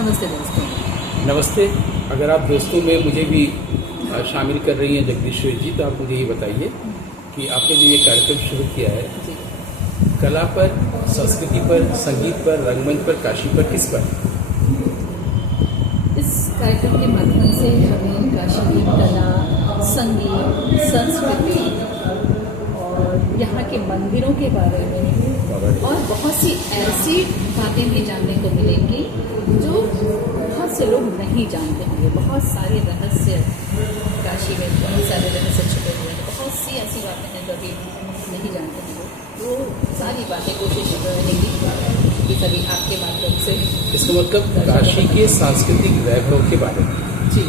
नमस्ते दोस्तों। नमस्ते। अगर आप दोस्तों में मुझे भी शामिल कर रही हैं जगदीश्वरी जी, तो आप मुझे ये बताइए कि आपने जो ये कार्यक्रम शुरू किया है, जी, कला पर, संस्कृति पर, संगीत पर, रंगमंच पर, काशी पर, किस पर? इस कार्यक्रम के माध्यम से हमें काशी की कला, संगीत, संस्कृति और यहाँ के मंदिरों के बारे में और बहुत सी ऐसी बातें भी जानने को मिलेंगी जो बहुत से लोग नहीं जानते होंगे। बहुत सारे रहस्य काशी में, बहुत सारे रहस्य छुपे हुए हैं, बहुत सी ऐसी बातें हैं जो अभी नहीं जानते होंगे। वो सारी बातें कोशिश रहेंगी कि सभी आपके माध्यम से। इसका मतलब काशी के सांस्कृतिक वैभव के बारे में। जी,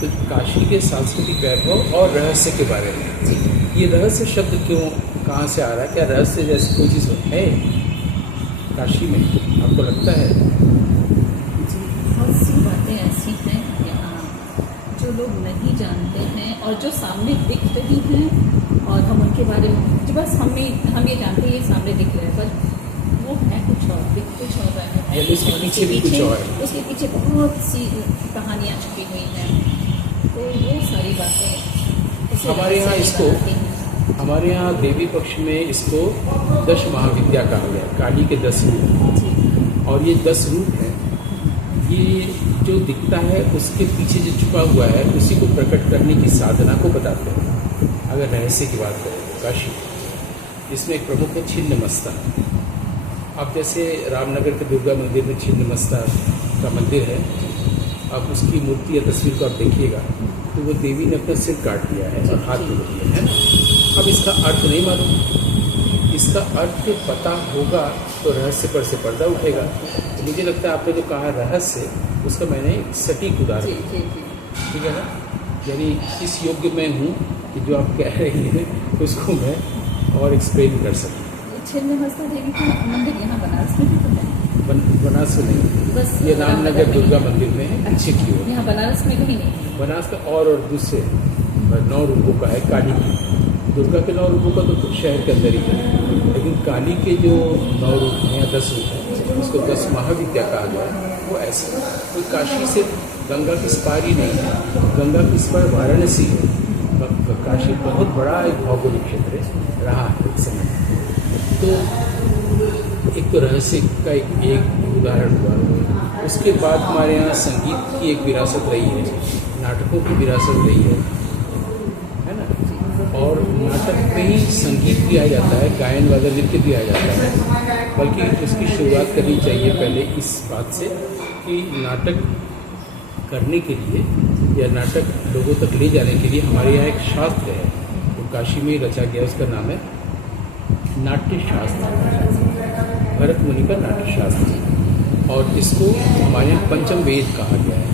तो काशी के सांस्कृतिक वैभव और रहस्य के बारे में। जी, ये रहस्य शब्द क्यों, कहाँ से आ रहा है? क्या रहस्य जैसी कोई चीज़ है काशी में, आपको लगता है? बहुत सी बातें ऐसी हैं यहाँ जो लोग नहीं जानते हैं और जो सामने दिख रही हैं, और हम उनके बारे में जो बस हम ये जानते हैं, ये सामने दिख रहे हैं, पर वो है कुछ और, दिख कुछ और रहा है। यानी उसके पीछे भी कुछ और है। उसके पीछे बहुत सी कहानियाँ छुपी हुई हैं। तो वो सारी बातें हमारे यहाँ इसको, हमारे यहाँ देवी पक्ष में इसको 10 महाविद्या कहा गया है, काली के 10 रूप। जी, और ये 10 रूप हैं। ये जो दिखता है उसके पीछे जो छुपा हुआ है उसी को प्रकट करने की साधना को बताते हैं। अगर रहस्य की बात करें तो काशी, इसमें एक प्रमुख है छिन्नमस्ता। अब जैसे रामनगर के दुर्गा मंदिर में छिन्नमस्ता का मंदिर है, अब उसकी मूर्ति या तस्वीर को आप देखिएगा तो वो देवी ने अपना सिर काट लिया है और हाथ जोड़ लिया है ना। अब इसका अर्थ नहीं मालूम, इसका अर्थ पता होगा तो रहस्य पर से पर्दा उठेगा। तो मुझे लगता है आपने जो कहा रहस्य, उसका मैंने एक सटीक उदाहरण, जी, जी, जी। ठीक है ना, यानी इस योग्य मैं हूँ कि जो आप कह रही हैं उसको मैं और एक्सप्लेन कर सकूँ। छिन्नमस्ता देवी का मंदिर यहाँ बनारस में भी तो है। बनारस में नहीं, बस ये रामनगर में दुर्गा ही। मंदिर में है, पीछे की ओर। यहाँ बनारस में कहीं नहीं। बनारस का और दूसरे 9 रूपों का है काली की। दुर्गा के 9 रूपों का तो शहर के अंदर ही है, लेकिन काली के जो 9 रूप हैं या 10 रूप हैं, उसको 10 महाविद्या कहा गया है। वो ऐसे कोई काशी से गंगा की सपार ही नहीं है, गंगा की सपार वाराणसी है। काशी बहुत बड़ा एक भौगोलिक क्षेत्र रहा है एक समय। तो एक तो रहस्य का एक उदाहरण हुआ। उसके बाद हमारे यहाँ संगीत की एक विरासत रही है, नाटकों की विरासत रही है ना। और नाटक में ही संगीत दिया जाता है, गायन वादन नृत्य दिया जाता है। बल्कि उसकी शुरुआत करनी चाहिए पहले इस बात से कि नाटक करने के लिए या नाटक लोगों तक ले जाने के लिए हमारे यहाँ एक शास्त्र है, जो काशी में रचा गया, उसका नाम है नाट्य शास्त्र, भरत मुनि का नाट्य शास्त्र। और इसको हमारे यहाँ पंचम वेद कहा गया है।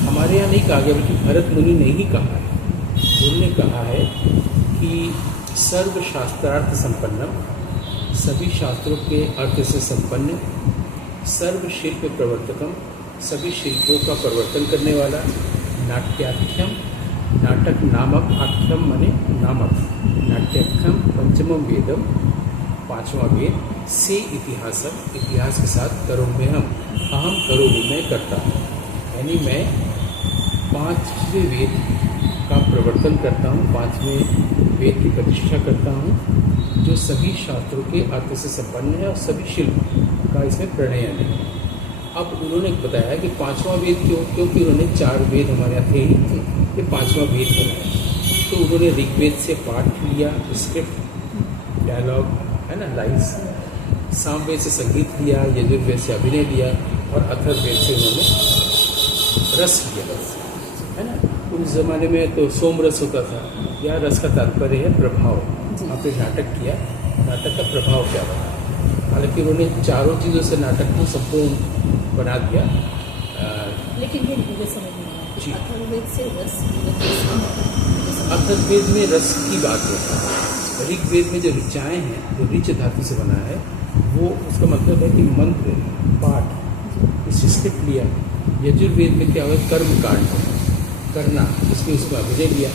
हमारे यहाँ नहीं कहा गया, बल्कि भरत मुनि ने ही कहा है। उन्होंने कहा है कि सर्व शास्त्रार्थ संपन्नम, सभी शास्त्रों के अर्थ से संपन्न, सर्व शिल्प प्रवर्तकम, सभी शिल्पों का प्रवर्तन करने वाला, नाट्याख्यम, नाटक नामक, आख्यम मने नामक, नाट्याख्यम पंचमम वेदम, 5वां वेद, से इतिहासम, इतिहास के साथ करोगे हम, अहम करोगे मैं करता हूँ। यानी मैं 5वें वेद का प्रवर्तन करता हूँ, 5वें वेद की प्रतिष्ठा करता हूँ, जो सभी शास्त्रों के अर्थ से संपन्न है और सभी शिल्प का इसमें प्रणयन है। अब उन्होंने बताया कि 5वां वेद क्यों, क्योंकि उन्होंने 4 वेद हमारे यहाँ थे ही थे, ये 5वां वेद बनाया। तो उन्होंने ऋग्वेद से पाठ लिया, स्क्रिप्ट, डायलॉग है ना, लाइन्स, सामवेद से संगीत लिया, यजुर्वेद से अभिनय लिया और अथर्ववेद से उन्होंने रस लिया, है ना। उस ज़माने में तो सोम रस होता था। यह रस का तात्पर्य है प्रभाव। आपने नाटक किया, नाटक का प्रभाव क्या बना। हालांकि उन्होंने चारों चीज़ों से नाटक को संपूर्ण बना दिया। लेकिन ये मुझे समझ नहीं आया, जी। अथर्ववेद से रस, अथर्ववेद में रस की बात है। ऋग्वेद में जो ऋचाएँ हैं, जो ऋच धातु से बना है, वो उसका मतलब है कि मंत्र, पाठ, इस स्क्रिप्ट लिया। यजुर्वेद में क्या हुआ, कर्म कांड करना, इसलिए उसमें अभिनय लिया।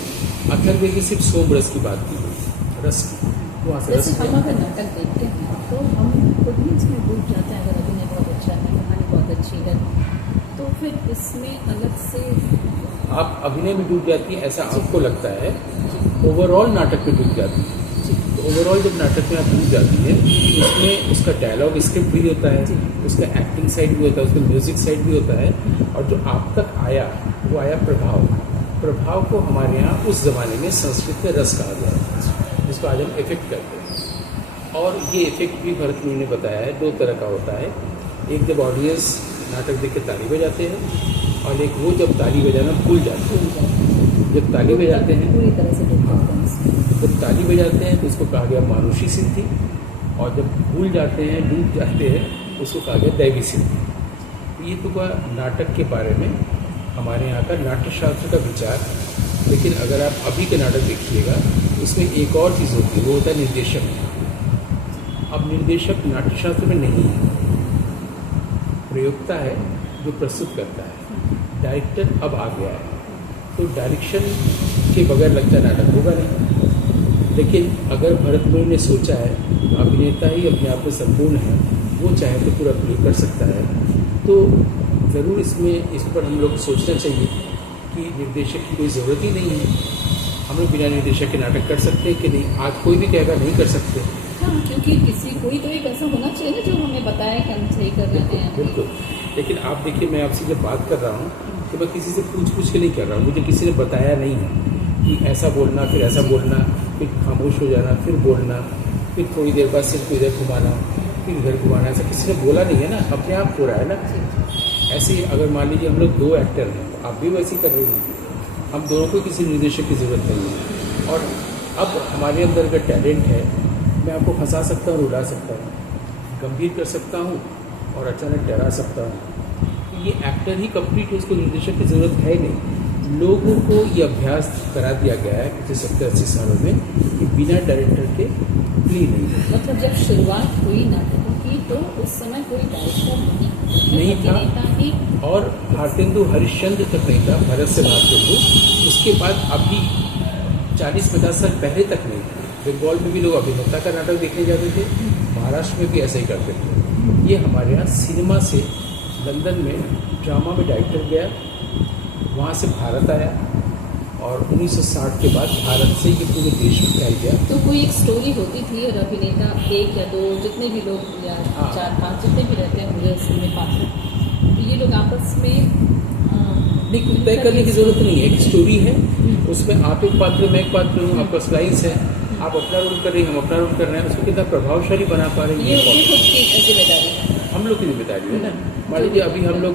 अथर्ववेद में सिर्फ सोम रस की बात की, रस की, वहाँ से रस जैसे हम अगर नाटक देखते हैं तो हम खुद ही इसमें डूब जाते हैं। अगर अभिनय बहुत अच्छा है, कहानी बहुत अच्छी है, तो फिर इसमें अलग से आप अभिनय में डूब जाती हैं ऐसा आपको लगता है, ओवरऑल नाटक में डूब जाती है। तो ओवरऑल जब नाटक में आप डूब जाती है तो उसमें उसका डायलॉग स्क्रिप्ट भी होता है, उसका एक्टिंग साइड भी होता है, उसका म्यूजिक साइड भी होता है, और जो आप तक आया वो आया प्रभाव को हमारे यहाँ उस ज़माने में संस्कृत में रस कहा गया है, जिसको आज हम इफेक्ट कहते हैं। और ये इफेक्ट भी भरतमुनि ने बताया है 2 तरह का होता है। एक जब ऑडियंस नाटक देख के ताली बजाते हैं, और एक वो जब ताली बजाना भूल जाते हैं। जब ताली बजाते हैं पूरी तरह से जब ताली बजाते हैं तो उसको कहा गया मानुषी सिद्धि, और जब भूल जाते हैं डूब जाते हैं उसको कहा गया दैवी सिद्धि। ये तो हुआ नाटक के बारे में हमारे यहाँ का नाट्यशास्त्र का विचार। लेकिन अगर आप अभी के नाटक देखिएगा उसमें एक और चीज़ होती है, वो होता है निर्देशक। अब निर्देशक नाट्यशास्त्र में नहीं है, प्रयोक्ता है जो प्रस्तुत करता है। डायरेक्टर अब आ गया है, तो डायरेक्शन के बगैर लगता नाटक होगा नहीं। लेकिन अगर भरतमुनि ने सोचा है अभिनेता ही अपने आप में संपूर्ण है, वो चाहे तो पूरा प्ले कर सकता है, तो ज़रूर इसमें इस पर हम लोग सोचना चाहिए कि निर्देशक की कोई ज़रूरत ही नहीं है। हम लोग बिना निर्देशक के नाटक कर सकते हैं कि नहीं? आज कोई भी कहेगा नहीं कर सकते। हाँ, क्योंकि कोई तो एक ऐसा होना चाहिए ना जो हमें बताए कि हम सही कर रहे हैं। बिल्कुल। लेकिन आप देखिए, मैं आपसे जब बात कर रहा हूँ तो मैं किसी से पूछ के नहीं कर रहा हूँ। मुझे किसी ने बताया नहीं है कि ऐसा बोलना, फिर ऐसा बोलना, फिर खामोश हो जाना, फिर बोलना, फिर थोड़ी देर बाद सिर्फ इधर घुमाना, फिर इधर घुमाना, ऐसा किसी ने बोला नहीं है ना, अपने आप हो रहा है ना। ऐसे ही अगर मान लीजिए हम लोग 2 एक्टर हैं तो आप भी वैसे ही कर रहे हैं। हम दोनों को किसी निर्देशक की ज़रूरत नहीं है। और अब हमारे अंदर अगर टैलेंट है, मैं आपको हंसा सकता हूँ, रुला सकता हूँ, गंभीर कर सकता हूँ और अचानक डरा सकता हूँ। ये एक्टर ही कंप्लीट है, उसको निर्देशक की ज़रूरत है नहीं। लोगों को ये अभ्यास करा दिया गया है पिछले 70-80 सालों में कि बिना डायरेक्टर के प्ले नहीं है। मतलब जब शुरुआत हुई नाटकों की तो उस समय कोई डायरेक्टर नहीं था, और भारतेंदु हरिश्चंद्र तक नहीं था, भरत से भारतेंदु। उसके बाद अभी 40-50 साल पहले तक नहीं था। बंगाल में भी लोग अभिनेता का नाटक देखने जाते थे, महाराष्ट्र में भी ऐसा ही करते थे। ये हमारे यहाँ सिनेमा से लंदन में ड्रामा में डायरेक्टर गया, वहाँ से भारत आया, और 1960 के बाद भारत से ये पूरे देश में फैल गया। तो कोई एक स्टोरी होती थी और अभिनेता 1 या 2 जितने भी लोग या 4-5 जितने भी रहते हैं मुझे उसमें पात्र, तो ये लोग आपस में तय करने की जरूरत नहीं है। एक स्टोरी है, उसमें आप एक पात्र, मैं एक पात्र हूँ, आपका स्लाइस है, आप अपना रोल कर रहे हैं, हम अपना रोल कर रहे हैं, उसको कितना प्रभावशाली बना पा रहे हैं, ये खुद की जिम्मेदारी है, हम लोग की जिम्मेदारी है ना। मान लीजिए अभी हम लोग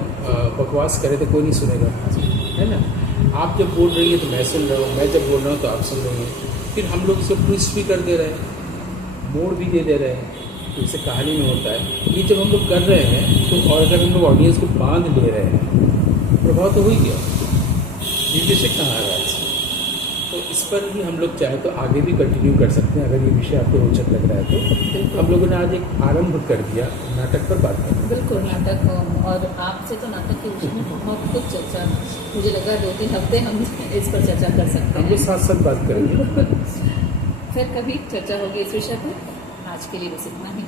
बकवास करें तो कोई नहीं सुनेगा, है ना। आप जब बोल रही है तो मैं सुन रहा हूँ, मैं जब बोल रहा हूँ तो आप सुन रही हैं। फिर हम लोग इसको ट्विस्ट भी कर दे रहे हैं, मोड़ भी दे रहे हैं, तो इससे कहानी में होता है। ये जब हम लोग कर रहे हैं तो, और अगर हम लोग ऑडियंस को बांध ले रहे हैं, प्रभाव तो हो ही गया। निर्देशक कहाँ आ रहा है? तो इस पर भी हम लोग चाहे तो आगे भी कंटिन्यू कर सकते हैं, अगर ये विषय आपको रोचक लग रहा है तो। हम लोगों ने आज एक आरंभ कर दिया नाटक पर बात करना। बिल्कुल, नाटक, और आपसे तो नाटक के विषय में बहुत कुछ चर्चा, मुझे लगा 2-3 हफ्ते हम इस पर चर्चा कर सकते हैं। हम लोग साथ साथ बात करेंगे। फिर कभी चर्चा होगी इस विषय पर। आज के लिए बस इतना ही।